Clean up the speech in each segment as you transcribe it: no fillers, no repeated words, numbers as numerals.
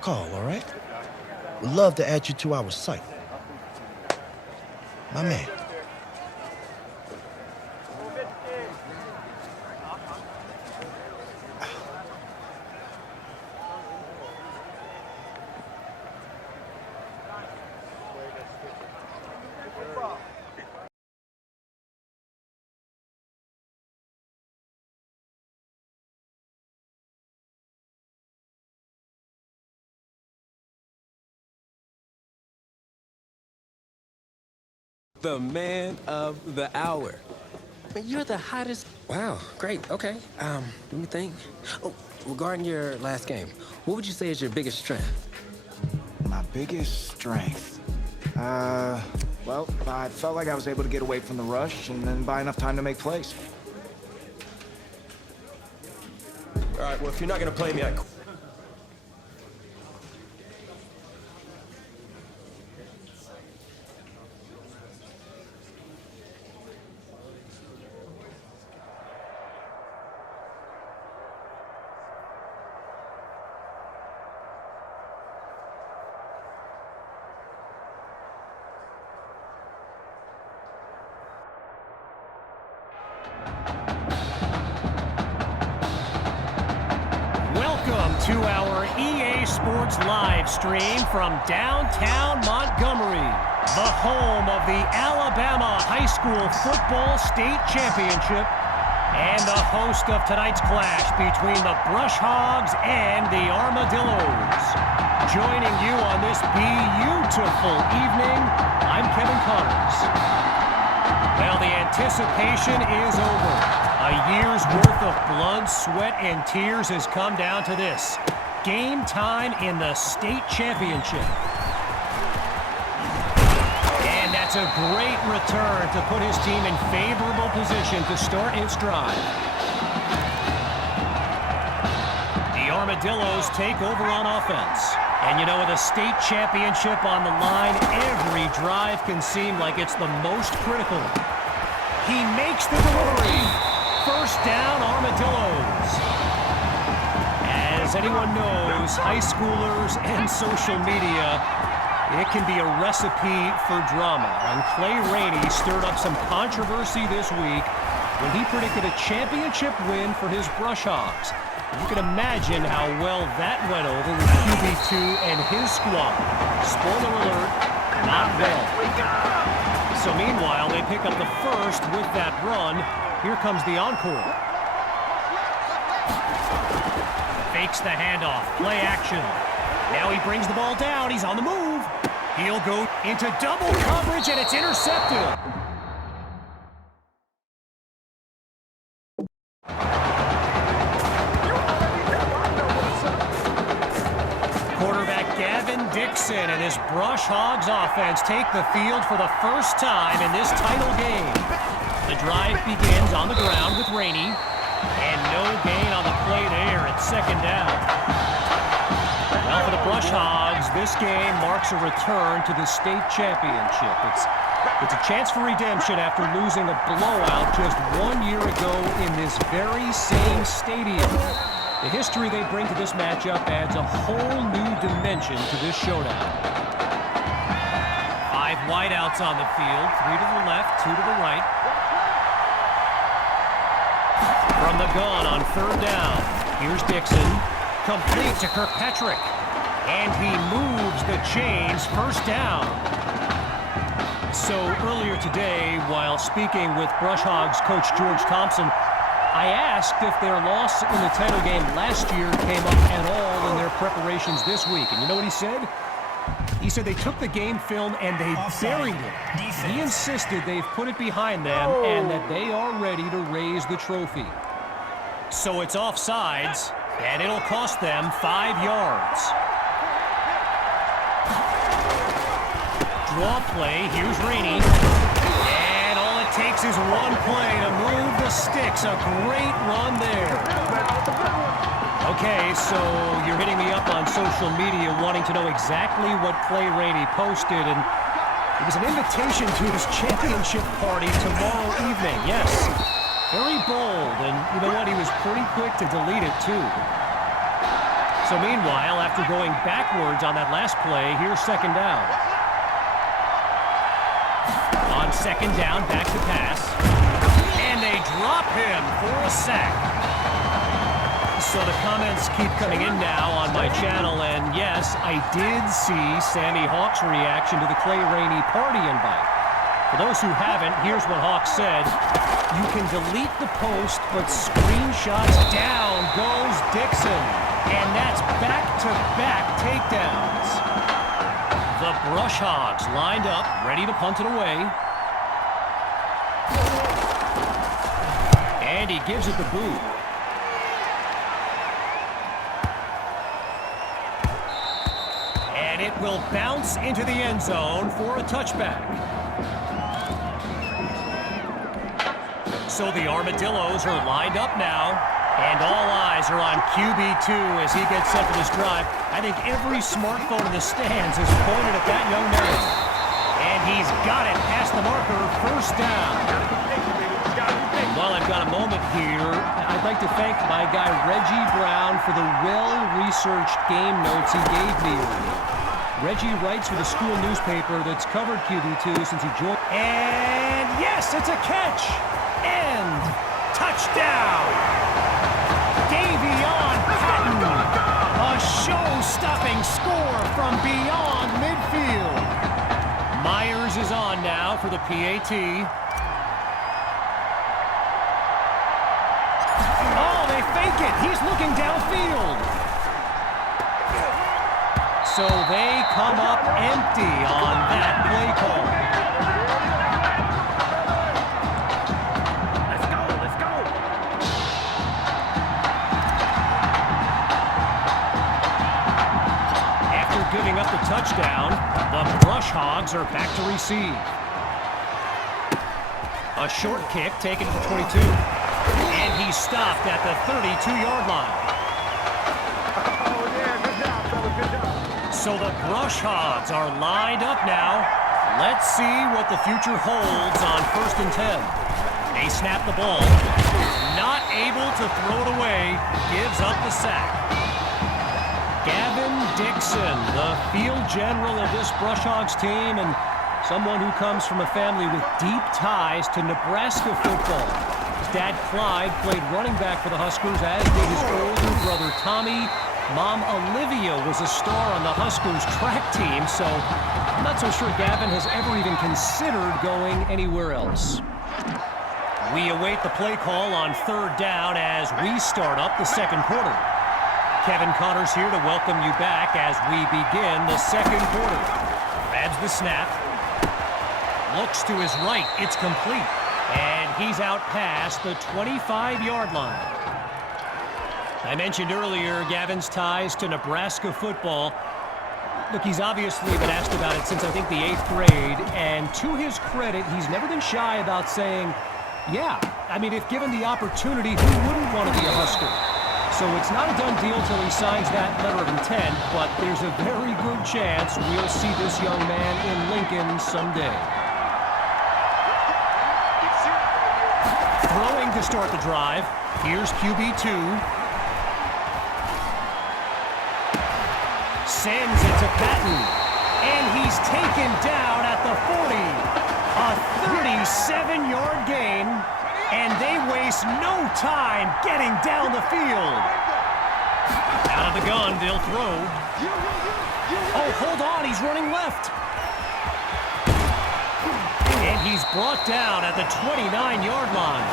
Call, all right? Would love to add you to our site. My man. The man of the hour. Man, you're the hottest. Wow, great. Okay. Let me think. Oh, regarding your last game, what would you say is your biggest strength? My biggest strength? Well, I felt like I was able to get away from the rush and then buy enough time to make plays. All right, well, if you're not gonna play me, I... Welcome to our EA Sports live stream from downtown Montgomery, the home of the Alabama High School Football State Championship and the host of tonight's clash between the Brush Hogs and the Armadillos. Joining you on this beautiful evening, I'm Kevin Connors. Well, the anticipation is over. A year's worth of blood, sweat, and tears has come down to this. Game time in the state championship. And that's a great return to put his team in favorable position to start its drive. The Armadillos take over on offense. And you know, with a state championship on the line, every drive can seem like it's the most critical. He makes the delivery. First down, Armadillos. As anyone knows, high schoolers and social media, it can be a recipe for drama. And Clay Rainey stirred up some controversy this week when he predicted a championship win for his Brush Hogs. You can imagine how well that went over with QB2 and his squad. Spoiler alert, not well. So meanwhile, they pick up the first with that run. Here comes the encore. Fakes the handoff, play action. Now he brings the ball down, he's on the move. He'll go into double coverage and it's intercepted. Quarterback Gavin Dixon and his Brush Hogs offense take the field for the first time in this title game. The drive begins on the ground with Rainey, and no gain on the play there at second down. Now for the Brush Hogs, this game marks a return to the state championship. It's a chance for redemption after losing a blowout just 1 year ago in this very same stadium. The history they bring to this matchup adds a whole new dimension to this showdown. 5 wideouts on the field, 3 to the left, 2 to the right. From the gun on third down, here's Dixon, complete to Kirkpatrick, and he moves the chains, first down. So earlier today, while speaking with Brush Hogs coach George Thompson, I asked if their loss in the title game last year came up at all in their preparations this week, and you know what he said? He said they took the game film and they buried it. Defense. He insisted they've put it behind them and that they are ready to raise the trophy. So it's offsides, and it'll cost them 5 yards. Draw play, here's Rainey. And all it takes is one play to move the sticks. A great run there. Okay, so you're hitting me up on social media wanting to know exactly what Clay Rainey posted, and it was an invitation to his championship party tomorrow evening. Yes, very bold, and you know what? He was pretty quick to delete it, too. So meanwhile, after going backwards on that last play, here's second down. On second down, back to pass. And they drop him for a sack. So the comments keep coming in now on my channel, and yes, I did see Sandy Hawk's reaction to the Clay Rainey party invite. For those who haven't, here's what Hawk said. You can delete the post, but screenshots down goes Dixon. And that's back-to-back takedowns. The Brush Hogs lined up, ready to punt it away. And he gives it the boot. And it will bounce into the end zone for a touchback. So the Armadillos are lined up now, and all eyes are on QB2 as he gets set for this drive. I think every smartphone in the stands is pointed at that young man. And he's got it past the marker, first down. And while I've got a moment here, I'd like to thank my guy Reggie Brown for the well-researched game notes he gave me earlier. Reggie writes for the school newspaper that's covered QB2 since he joined. And yes, it's a catch! And touchdown! Davion Patton! A show-stopping score from beyond midfield. Myers is on now for the PAT. Oh, they fake it! He's looking downfield! So they come up empty on that play call. Giving up the touchdown, the Brush Hogs are back to receive. A short kick taken to the 22. And he's stopped at the 32-yard line. Oh, yeah, good job, fellas, good job. So the Brush Hogs are lined up now. Let's see what the future holds on 1st and 10. They snap the ball. Not able to throw it away. Gives up the sack. Gavin Dixon, the field general of this Brush Hogs team, and someone who comes from a family with deep ties to Nebraska football. His dad, Clyde, played running back for the Huskers, as did his older brother, Tommy. Mom, Olivia, was a star on the Huskers track team, so I'm not so sure Gavin has ever even considered going anywhere else. We await the play call on 3rd down as we start up the second quarter. Kevin Connors here to welcome you back as we begin the second quarter. Grabs the snap. Looks to his right. It's complete. And he's out past the 25-yard line. I mentioned earlier Gavin's ties to Nebraska football. Look, he's obviously been asked about it since, I think, the 8th grade. And to his credit, he's never been shy about saying, yeah, I mean, if given the opportunity, who wouldn't want to be a Husker? So it's not a done deal till he signs that letter of intent, but there's a very good chance we'll see this young man in Lincoln someday. Throwing to start the drive. Here's QB2. Sends it to Patton. And he's taken down at the 40. A 37-yard gain. And they waste no time getting down the field. Out of the gun, they'll throw. Oh, hold on, he's running left. And he's brought down at the 29-yard line.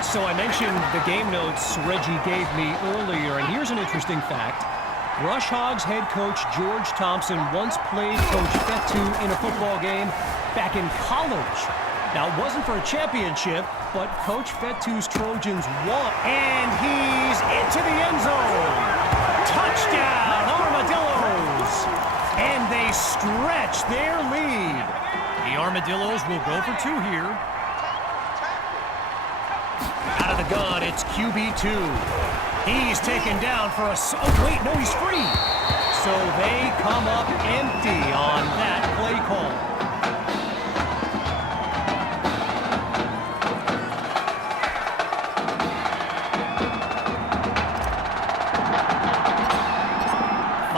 So I mentioned the game notes Reggie gave me earlier, and here's an interesting fact. Brush Hogs head coach George Thompson once played Coach Fetu in a football game back in college. Now, it wasn't for a championship, but Coach Fetu's Trojans won. And he's into the end zone. Touchdown, Armadillos. And they stretch their lead. The Armadillos will go for 2 here. Out of the gun, it's QB2. He's taken down for a... Oh, wait, no, he's free. So they come up empty on that play call.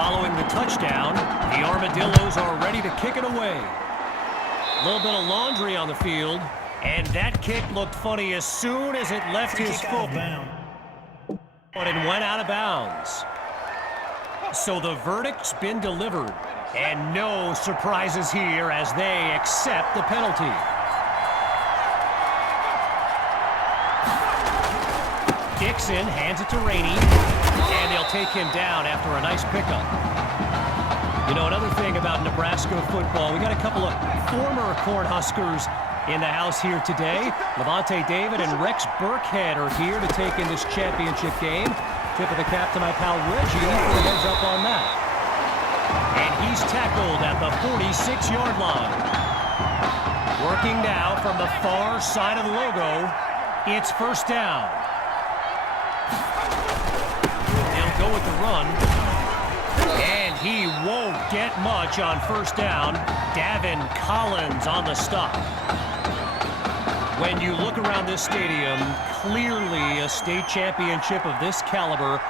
Following the touchdown, the Armadillos are ready to kick it away. A little bit of laundry on the field, and that kick looked funny as soon as it left his foot. But it went out of bounds. So the verdict's been delivered, and no surprises here as they accept the penalty. Dixon hands it to Rainey, and they'll take him down after a nice pickup. You know, another thing about Nebraska football, we got a couple of former Cornhuskers in the house here today. Levante David and Rex Burkhead are here to take in this championship game. Tip of the cap to my pal Reggie for the heads up on that. And he's tackled at the 46-yard line. Working now from the far side of the logo, it's first down. They'll go with the run. And he won't get much on first down. Davin Collins on the stop. When you look around this stadium, clearly a state championship of this caliber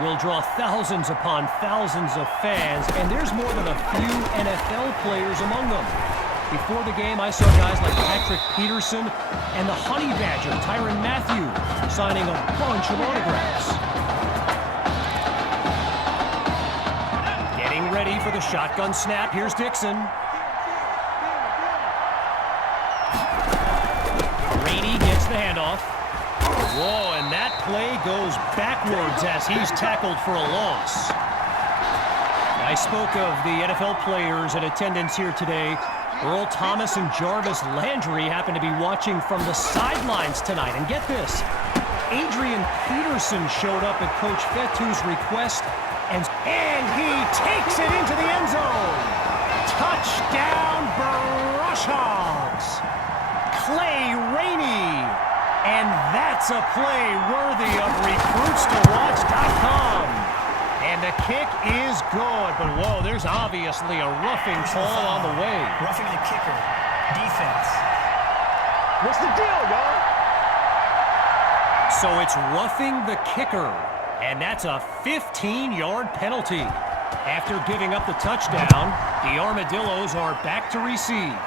will draw thousands upon thousands of fans, and there's more than a few NFL players among them. Before the game, I saw guys like Patrick Peterson and the Honey Badger, Tyrann Mathieu, signing a bunch of autographs. Getting ready for the shotgun snap. Here's Dixon. Rainey gets the handoff. Whoa, and that play goes backwards as he's tackled for a loss. I spoke of the NFL players in attendance here today. Earl Thomas and Jarvis Landry happen to be watching from the sidelines tonight. And get this, Adrian Peterson showed up at Coach Fettu's request, and he takes it into the end zone. Touchdown, Brushhogs. Clay Rainey. And that's a play worthy of RecruitsToWatch.com. And the kick is good, but whoa, there's obviously a roughing call on the way. Roughing the kicker. Defense. What's the deal, y'all? So it's roughing the kicker, and that's a 15-yard penalty. After giving up the touchdown, the Armadillos are back to receive.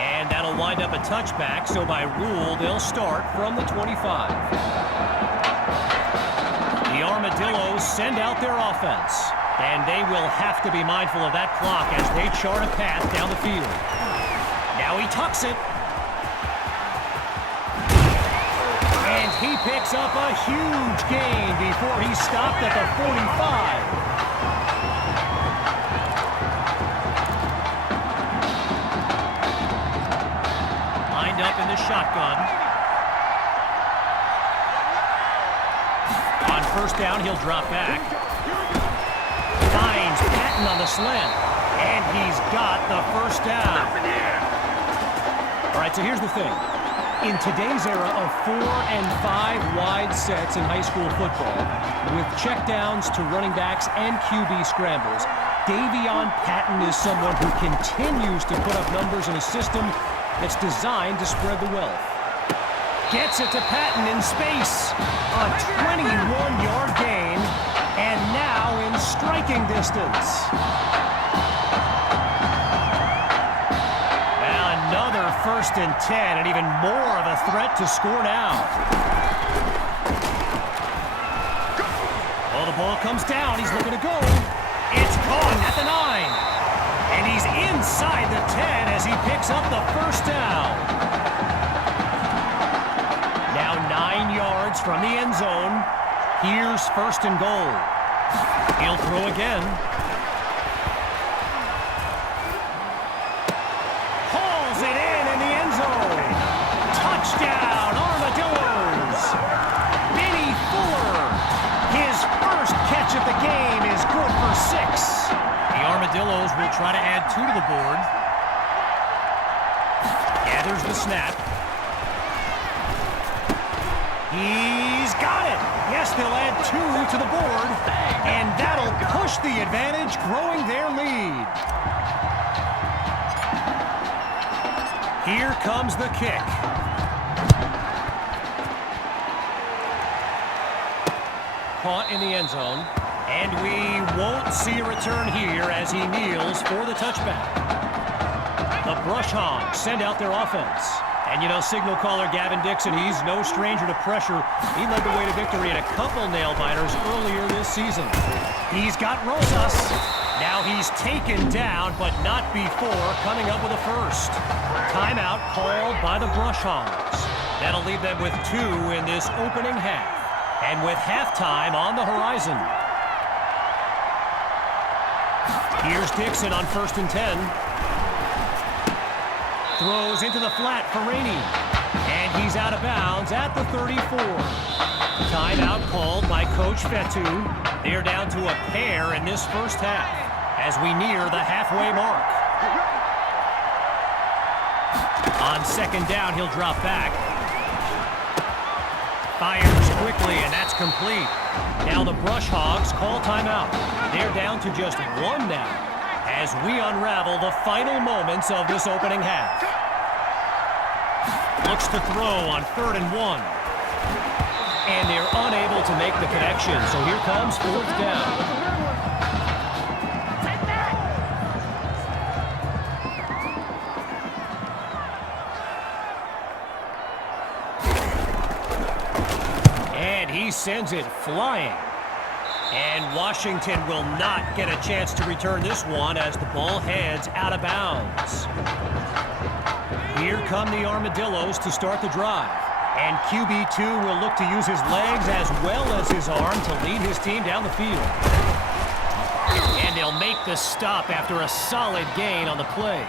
And that'll wind up a touchback, so by rule, they'll start from the 25. The Armadillos send out their offense, and they will have to be mindful of that clock as they chart a path down the field. Now he tucks it. And he picks up a huge gain before he stopped at the 45. Up in the shotgun. On first down, he'll drop back. Finds Patton on the slant. And he's got the first down. All right, so here's the thing. In today's era of 4 and 5 wide sets in high school football, with checkdowns to running backs and QB scrambles, Davion Patton is someone who continues to put up numbers in a system that's designed to spread the wealth. Gets it to Patton in space. A 21-yard gain, and now in striking distance. Well, another 1st and 10, and even more of a threat to score now. Well, the ball comes down. He's looking to go. It's caught at the 9. And he's inside the 10 as he picks up the first down. Now 9 yards from the end zone. Here's 1st and goal. He'll throw again. Hauls it in the end zone. Touchdown, Armadillos. Benny Fuller. His first catch of the game is good for 6. The Armadillos will try to add 2 to the board. Gathers the snap. He's got it. Yes, they'll add 2 to the board, and that'll push the advantage, growing their lead. Here comes the kick. Caught in the end zone. And we won't see a return here as he kneels for the touchback. The Brush Hogs send out their offense. And you know, signal caller Gavin Dixon, he's no stranger to pressure. He led the way to victory in a couple nail-biters earlier this season. He's got Rosas. Now he's taken down, but not before coming up with a first. Timeout called by the Brush Hogs. That'll leave them with 2 in this opening half. And with halftime on the horizon. Here's Dixon on 1st and 10. Throws into the flat for Rainey. And he's out of bounds at the 34. Timeout called by Coach Fetu. They're down to a pair in this first half as we near the halfway mark. On 2nd down, he'll drop back. Fires quickly, and that's complete. Now the Brush Hogs call timeout. They're down to just 1 now as we unravel the final moments of this opening half. Looks to throw on 3rd and 1. And they're unable to make the connection, so here comes 4th down. And he sends it flying. And Washington will not get a chance to return this one as the ball heads out of bounds. Here come the Armadillos to start the drive. And QB2 will look to use his legs as well as his arm to lead his team down the field. And they'll make the stop after a solid gain on the play.